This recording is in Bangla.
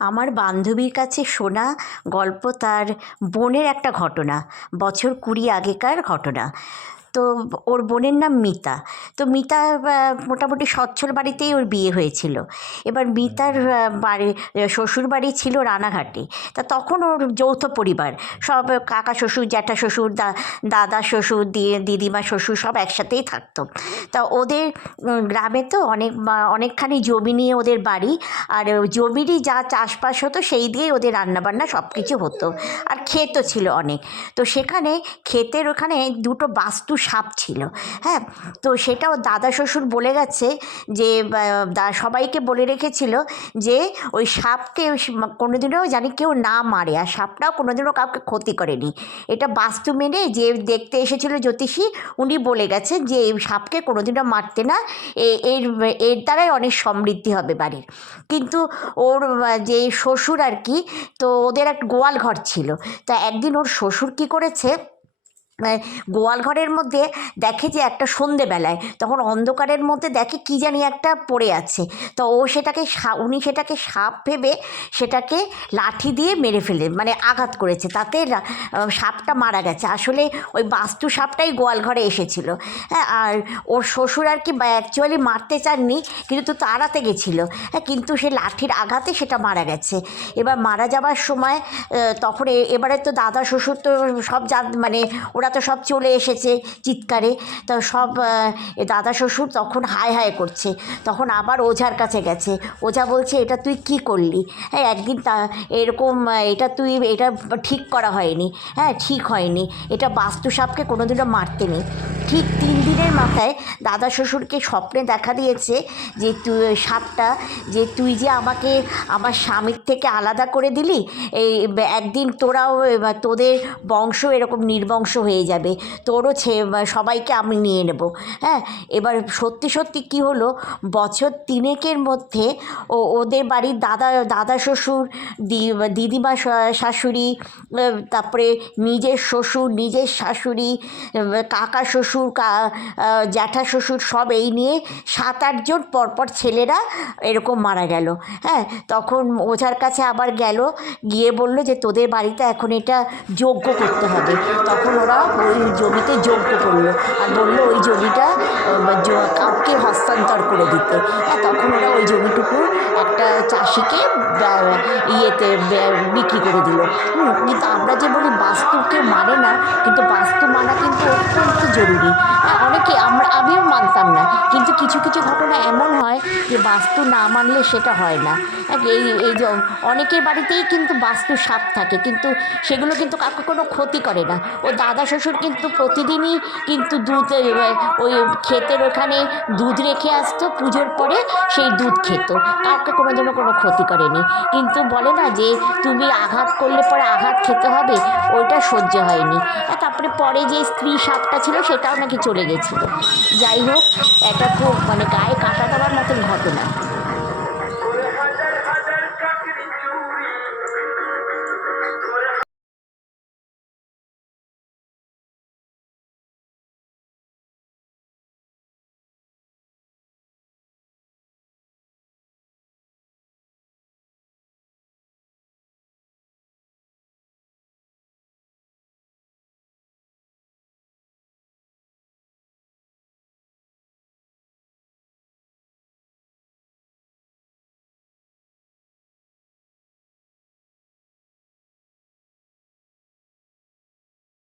আমার বান্ধবীর কাছে শোনা গল্প তার বোনের একটা ঘটনা, বছর 20 আগেকার ঘটনা। তো ওর বোনের নাম মিতা। তো মিতা মোটামুটি সচ্ছল বাড়িতেই ওর বিয়ে হয়েছিল। এবার মিতার বাড়ি, শ্বশুরবাড়ি ছিল রানাঘাটে। তা তখন ওর যৌথ পরিবার, সব কাকা শ্বশুর, জ্যাঠা শ্বশুর, দাদা শ্বশুর, দিদিমা শ্বশুর সব একসাথেই থাকতো। তা ওদের গ্রামে তো অনেকখানি জমি নিয়ে ওদের বাড়ি। আর জমিরই যা চাষবাস হতো সেই দিয়েই ওদের রান্নাবান্না সব কিছু হতো। আর ক্ষেতও ছিল অনেক। তো সেখানে ক্ষেতের ওখানে দুটো বাস্তু সাপ ছিল। হ্যাঁ, তো সেটাও দাদা শ্বশুর বলে গেছে যে সবাইকে বলে রেখেছিল যে ওই সাপকে কোনোদিনও জানি কেউ না মারে, আর সাপটাও কোনোদিনও কাউকে ক্ষতি করেনি। এটা বাস্তু মেনে যে দেখতে এসেছিল জ্যোতিষী, উনি বলে গেছেন যে এই সাপকে কোনোদিনও মারতে না, এর এর দ্বারাই অনেক সমৃদ্ধি হবে বাড়ির। কিন্তু ওর যে শ্বশুর আর কি, তো ওদের একটা গোয়াল ঘর ছিল। তা একদিন ওর শ্বশুর কী করেছে, গোয়াল ঘরের মধ্যে দেখে যে একটা সন্ধেবেলায়, তখন অন্ধকারের মধ্যে দেখে কী জানি একটা পড়ে আছে। তো উনি সেটাকে সাপ ভেবে সেটাকে লাঠি দিয়ে মেরে ফেলে, মানে আঘাত করেছে, তাতে সাপটা মারা গেছে। আসলে ওই বাস্তু সাপটাই গোয়াল ঘরে এসেছিল। হ্যাঁ, আর ওর শ্বশুর আর কি অ্যাকচুয়ালি মারতে চাননি, কিন্তু তো তাড়াতে গেছিলো। হ্যাঁ, কিন্তু সে লাঠির আঘাতে সেটা মারা গেছে। এবার মারা যাবার সময় তখন এবারে তো দাদা শ্বশুর তো সব মানে ওরা তো সব চলে এসেছে চিৎকারে। তো সব দাদা শ্বশুর তখন হায় হায় করছে। তখন আবার ওঝার কাছে গেছে। ওঝা বলছে, এটা তুই কি করলি? হ্যাঁ, একদিন এরকম এটা ঠিক করা হয়নি। হ্যাঁ, ঠিক হয়নি, এটা বাস্তু সাপকে কোনোদিনও মারতে নেই। ঠিক 3 দিনের মাথায় দাদা শ্বশুরকে স্বপ্নে দেখা দিয়েছে যে সাপটা, যে তুই যে আমাকে আমার স্বামীর থেকে আলাদা করে দিলি, এই একদিন তোদের বংশ এরকম নির্বংশ হয়ে যাবে, তোরও সবাইকে আমি নিয়ে নেব। হ্যাঁ, এবার সত্যি সত্যি কী হলো, বছর 3 মধ্যে ওদের বাড়ির দাদা শ্বশুর, দিদিমা শাশুড়ি, তারপরে নিজের শ্বশুর, নিজের শাশুড়ি, কাকা শ্বশুর, জ্যাঠা শ্বশুর, সব এই নিয়ে 7-8 জন পরপর ছেলেরা এরকম মারা গেল। হ্যাঁ, তখন ওঝার কাছে আবার গেল, গিয়ে বলল যে তোদের বাড়িতে এখন এটা যজ্ঞ করতে হবে। তখন ওরা ওই জমিতে যজ্ঞ করলো, আর বললো ওই জমিটা কাউকে হস্তান্তর করে দিতে। হ্যাঁ, তখন ওরা ওই জমিটুকু একটা চাষিকে বিক্রি করে দিল। কিন্তু আমরা যে বলি বাস্তুকে মানে না, কিন্তু বাস্তু মানা কিন্তু অত্যন্ত জরুরি। হ্যাঁ, আমিও মানতাম না, কিন্তু কিছু কিছু ঘটনা এমন হয় যে বাস্তু না মানলে সেটা হয় না। এই যে অনেকের বাড়িতেই কিন্তু বাস্তু সাপ থাকে, কিন্তু সেগুলো কিন্তু কাউকে কোনো ক্ষতি করে না। ও দাদা শ্বশুর কিন্তু প্রতিদিনই কিন্তু দুধ, ওই ক্ষেতের ওখানে দুধ রেখে আসতো, পুজোর পরে সেই দুধ খেত, কাউকে কোনোদিনও কোনো ক্ষতি করেনি। কিন্তু বলে না যে তুমি আঘাত করলে পরে আঘাত খেতে হবে, ওইটা সহ্য হয়নি। তারপরে পরে যে স্ত্রী সাপটা ছিল সেটাও নাকি চলে গেছিলো। যাই হোক, এটা খুব মানে গায়ে কাঁটা দেওয়ার মতন ঘটনা।